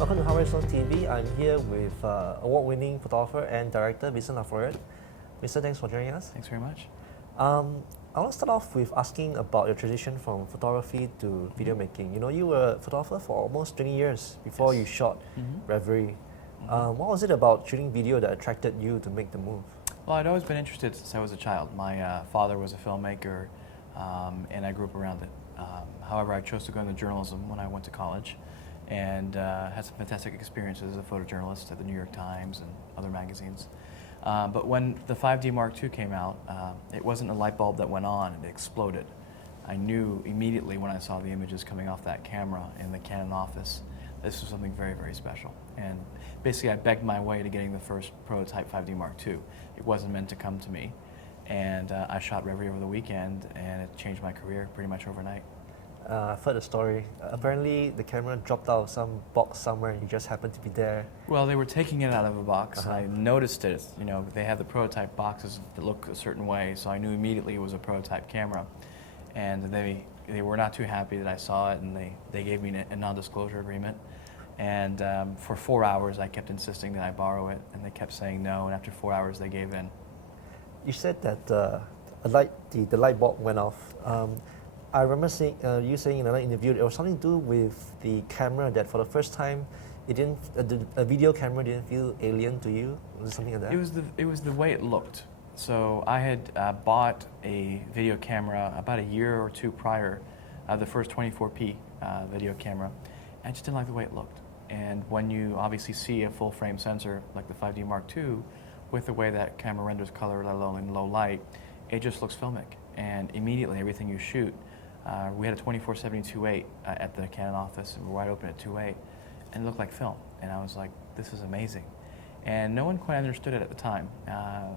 Welcome to Harvard Stone TV. I'm here with award-winning photographer and director Vincent Laforet. Vincent, thanks for joining us. Thanks very much. I want to start off with asking about your transition from photography to video making. You know, you were a photographer for almost 20 years before you shot Reverie. What was it about shooting video that attracted you to make the move? Well, I'd always been interested since I was a child. My father was a filmmaker, and I grew up around it. However, I chose to go into journalism when I went to college, and had some fantastic experiences as a photojournalist at the New York Times and other magazines. But when the 5D Mark II came out, it wasn't a light bulb that went on and it exploded. I knew immediately when I saw the images coming off that camera in the Canon office, this was something very, very special. And basically I begged my way to getting the first prototype 5D Mark II. It wasn't meant to come to me. And I shot Reverie over the weekend, and it changed my career pretty much overnight. I've heard the story. Apparently the camera dropped out of some box somewhere and you just happened to be there. Well, they were taking it out of a box. I noticed it. You know, they have the prototype boxes that look a certain way, so I knew immediately it was a prototype camera. And they were not too happy that I saw it, and they gave me a non-disclosure agreement. And for 4 hours I kept insisting that I borrow it, and they kept saying no, and after 4 hours they gave in. You said that the light bulb went off. I remember you saying in another interview it was something to do with the camera, that for the first time a video camera didn't feel alien to you. Was it something like that? It was the way it looked. So I had bought a video camera about a year or two prior, the first 24p video camera. I just didn't like the way it looked. And when you obviously see a full frame sensor like the 5D Mark II, with the way that camera renders color, let alone in low light, it just looks filmic. And immediately everything you shoot, we had a 24-70 2.8 at the Canon office, and we're wide open at 2.8, and it looked like film. And I was like, this is amazing. And no one quite understood it at the time.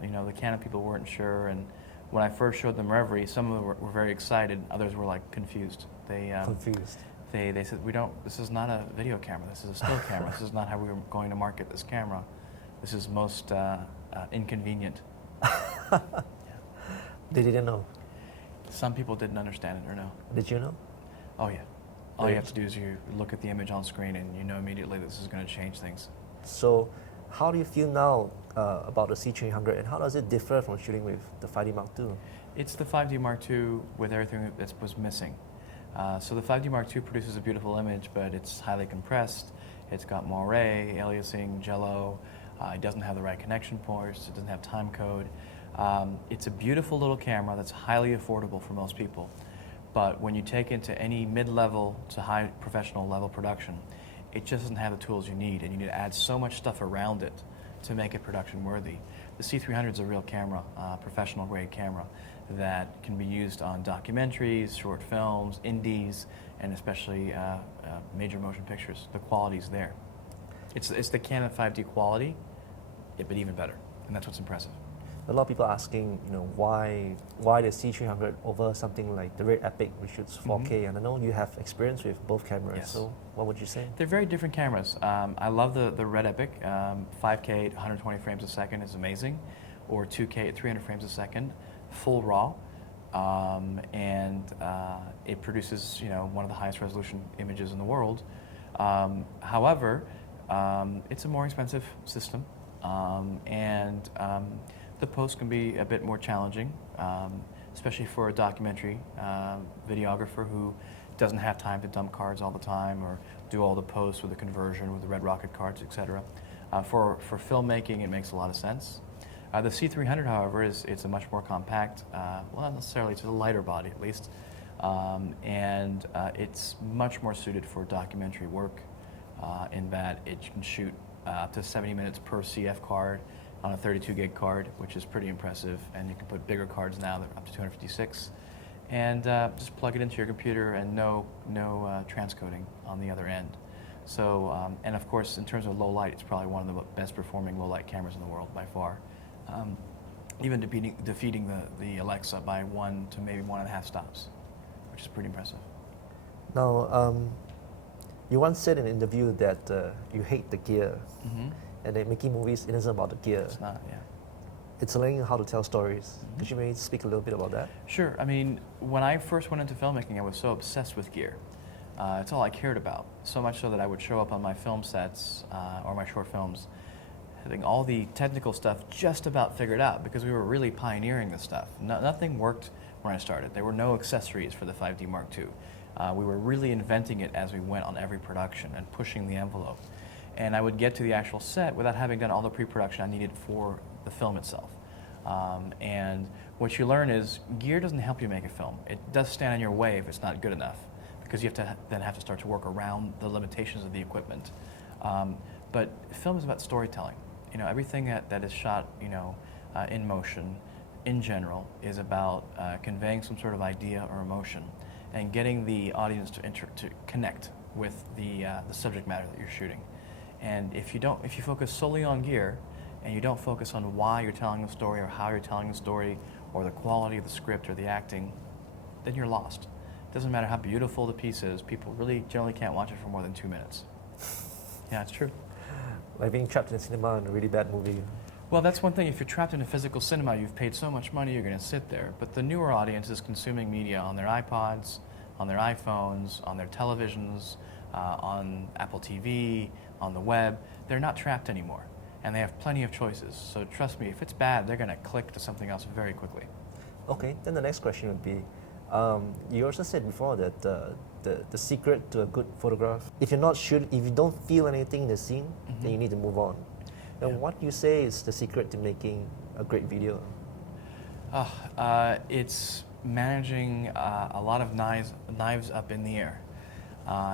You know, the Canon people weren't sure, and when I first showed them Reverie, some of them were very excited, others were like confused. Confused. They said, this is not a video camera, this is a still camera. This is not how we were going to market this camera. This is most inconvenient. Yeah. They didn't know. Some people didn't understand it or know. Did you know? Oh yeah. All you have to do is you look at the image on screen and you know immediately this is going to change things. So how do you feel now about the C300, and how does it differ from shooting with the 5D Mark II? It's the 5D Mark II with everything that was missing. So the 5D Mark II produces a beautiful image, but it's highly compressed. It's got moiré, aliasing, jello. It doesn't have the right connection ports. It doesn't have time code. It's a beautiful little camera that's highly affordable for most people. But when you take it to any mid-level to high professional level production, it just doesn't have the tools you need, and you need to add so much stuff around it to make it production worthy. The C300 is a real camera, professional grade camera that can be used on documentaries, short films, indies, and especially major motion pictures. The quality's there. It's the Canon 5D quality, but even better, and that's what's impressive. A lot of people are asking, you know, why the C300 over something like the Red Epic, which shoots 4K, and I know you have experience with both cameras, Yes. so what would you say? They're very different cameras. I love the Red Epic. 5K at 120 frames a second is amazing, or 2K at 300 frames a second, full RAW, and it produces, you know, one of the highest resolution images in the world. However, it's a more expensive system, and the post can be a bit more challenging, especially for a documentary videographer who doesn't have time to dump cards all the time or do all the posts with the conversion with the Red Rocket cards, etc. For filmmaking, it makes a lot of sense. The C300, however, it's a much more compact, well, not necessarily, it's a lighter body at least, and it's much more suited for documentary work in that it can shoot up to 70 minutes per CF card on a 32 gig card, which is pretty impressive, and you can put bigger cards now that are up to 256, and just plug it into your computer and no transcoding on the other end. So, and of course, in terms of low light, it's probably one of the best performing low light cameras in the world by far. Even defeating the Alexa by 1 to maybe 1.5 stops, which is pretty impressive. Now, you once said in an interview that you hate the gear, and that making movies isn't about the gear. It's not, yeah. It's learning how to tell stories. Could you maybe speak a little bit about that? Sure. I mean, when I first went into filmmaking, I was so obsessed with gear. It's all I cared about. So much so that I would show up on my film sets or my short films having all the technical stuff just about figured out because we were really pioneering this stuff. Nothing worked when I started. There were no accessories for the 5D Mark II. We were really inventing it as we went on every production and pushing the envelope. And I would get to the actual set without having done all the pre-production I needed for the film itself. And what you learn is gear doesn't help you make a film. It does stand in your way if it's not good enough, because you then have to start to work around the limitations of the equipment. But film is about storytelling. You know, everything that is shot, you know, in motion, in general, is about conveying some sort of idea or emotion, and getting the audience to connect with the subject matter that you're shooting. And if you focus solely on gear, and you don't focus on why you're telling the story or how you're telling the story or the quality of the script or the acting, then you're lost. It doesn't matter how beautiful the piece is, people really generally can't watch it for more than 2 minutes. Yeah, it's true. Like being trapped in a cinema in a really bad movie. Well, that's one thing. If you're trapped in a physical cinema, you've paid so much money, you're going to sit there. But the newer audience is consuming media on their iPods, on their iPhones, on their televisions, on Apple TV, on the web. They're not trapped anymore. And they have plenty of choices. So trust me, if it's bad, they're going to click to something else very quickly. Okay, then the next question would be, you also said before that the secret to a good photograph, if you don't feel anything in the scene, then you need to move on. And Yeah. what do you say is the secret to making a great video? It's managing a lot of knives up in the air.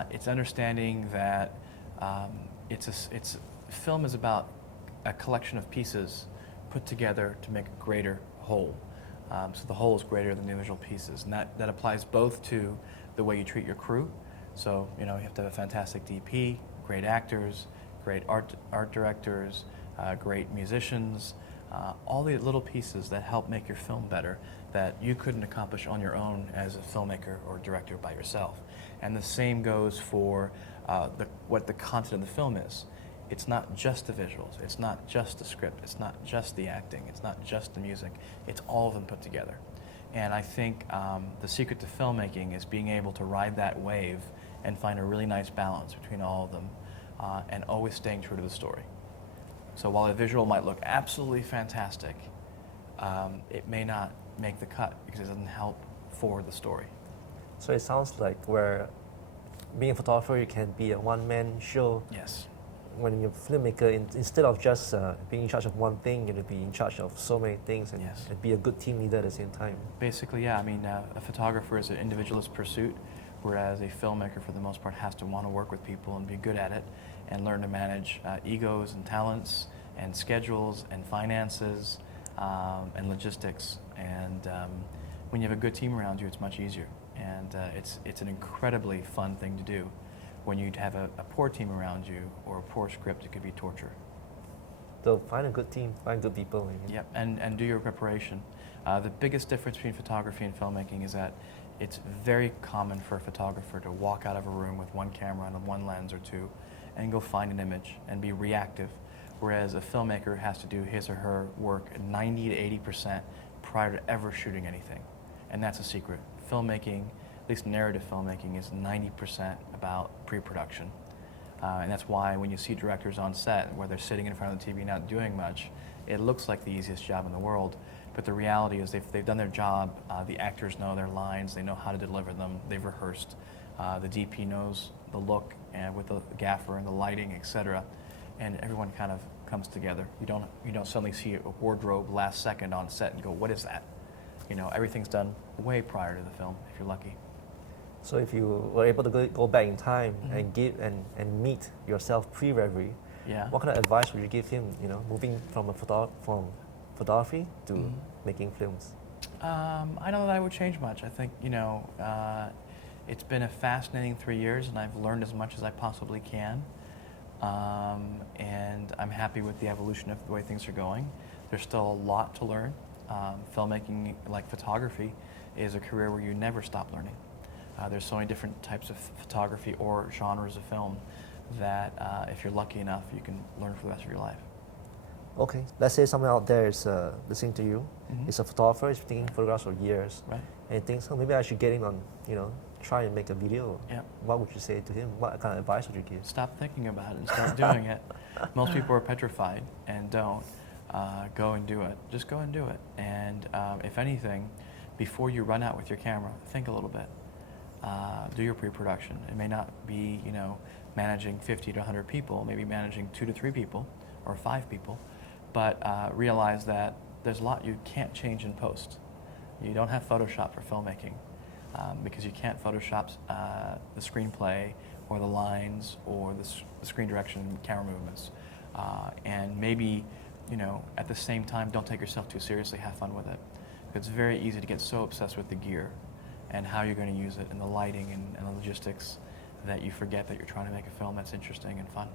It's understanding that film is about a collection of pieces put together to make a greater whole. So the whole is greater than the individual pieces, and that applies both to the way you treat your crew. So you have to have a fantastic DP, great actors, great art directors, great musicians, all the little pieces that help make your film better that you couldn't accomplish on your own as a filmmaker or director by yourself. And the same goes for what the content of the film is. It's not just the visuals, it's not just the script, it's not just the acting, it's not just the music, it's all of them put together. And I think the secret to filmmaking is being able to ride that wave and find a really nice balance between all of them and always staying true to the story. So while a visual might look absolutely fantastic, it may not make the cut because it doesn't help forward the story. So it sounds like where being a photographer, you can be a one-man show. Yes. When you're a filmmaker, instead of just being in charge of one thing, you're going to be in charge of so many things and, Yes. and be a good team leader at the same time. Basically, yeah. I mean, a photographer is an individualist pursuit, whereas a filmmaker, for the most part, has to want to work with people and be good at it and learn to manage egos and talents and schedules and finances and logistics. And when you have a good team around you, it's much easier. And it's an incredibly fun thing to do. When you have a poor team around you or a poor script, it could be torture. So find a good team, find good people. Yep, and do your preparation. The biggest difference between photography and filmmaking is that it's very common for a photographer to walk out of a room with one camera and one lens or two and go find an image and be reactive, whereas a filmmaker has to do his or her work 90 to 80% prior to ever shooting anything. And that's a secret. Filmmaking, at least narrative filmmaking, is 90% about pre-production. And that's why when you see directors on set where they're sitting in front of the TV not doing much, it looks like the easiest job in the world. But the reality is they've done their job, the actors know their lines, they know how to deliver them, they've rehearsed. The DP knows the look and with the gaffer and the lighting, etc. And everyone kind of comes together. You don't suddenly see a wardrobe last second on set and go, what is that? Everything's done way prior to the film, if you're lucky. So if you were able to go back in time and give and meet yourself pre-Reverie, Yeah. what kind of advice would you give him? Moving from photography to making films. I don't know that I would change much. I think it's been a fascinating 3 years, and I've learned as much as I possibly can. And I'm happy with the evolution of the way things are going. There's still a lot to learn. Filmmaking, like photography, is a career where you never stop learning. There's so many different types of photography or genres of film that if you're lucky enough, you can learn for the rest of your life. Okay, let's say someone out there is listening to you. He's a photographer, he's taking photographs for years. Right. And he thinks, maybe I should get in on, try and make a video, Yep. what would you say to him? What kind of advice would you give? Stop thinking about it and start doing it. Most people are petrified and don't. Go and do it. Just go and do it. And if anything, before you run out with your camera, think a little bit. Do your pre-production. It may not be, managing 50 to 100 people, maybe managing 2 to 3 people or 5 people, but realize that there's a lot you can't change in post. You don't have Photoshop for filmmaking because you can't Photoshop the screenplay or the lines or the screen direction and camera movements. And maybe, at the same time, don't take yourself too seriously, have fun with it. It's very easy to get so obsessed with the gear and how you're going to use it and the lighting and the logistics that you forget that you're trying to make a film that's interesting and fun.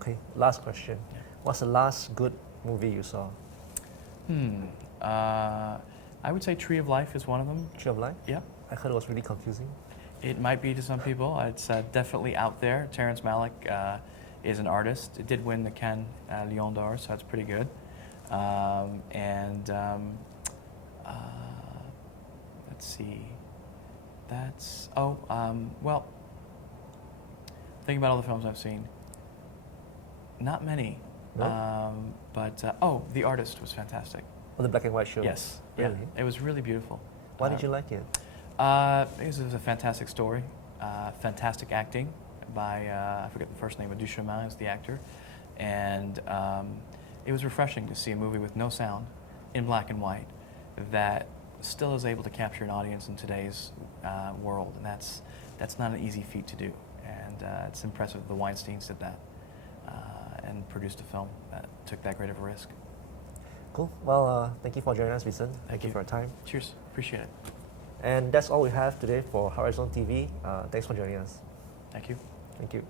Okay, last question. Yeah. What's the last good movie you saw? I would say Tree of Life is one of them. Tree of Life? Yeah. I heard it was really confusing. It might be to some people. It's definitely out there. Terrence Malick is an artist. It did win the Cannes Lion d'Or, so that's pretty good. Let's see. Well, thinking about all the films I've seen, not many. No? The Artist was fantastic. Oh, the black and white show? Yes. Really? Yeah, it was really beautiful. Why did you like it? Because it was a fantastic story, fantastic acting by, I forget the first name, but Duchemin is the actor. And it was refreshing to see a movie with no sound, in black and white, that still is able to capture an audience in today's world. And that's not an easy feat to do. And it's impressive the Weinsteins did that and produced a film that took that great of a risk. Cool. Well, thank you for joining us, Vincent. Thank you you. for your time. Cheers. Appreciate it. And that's all we have today for Horizon TV. Thanks for joining us. Thank you. Thank you.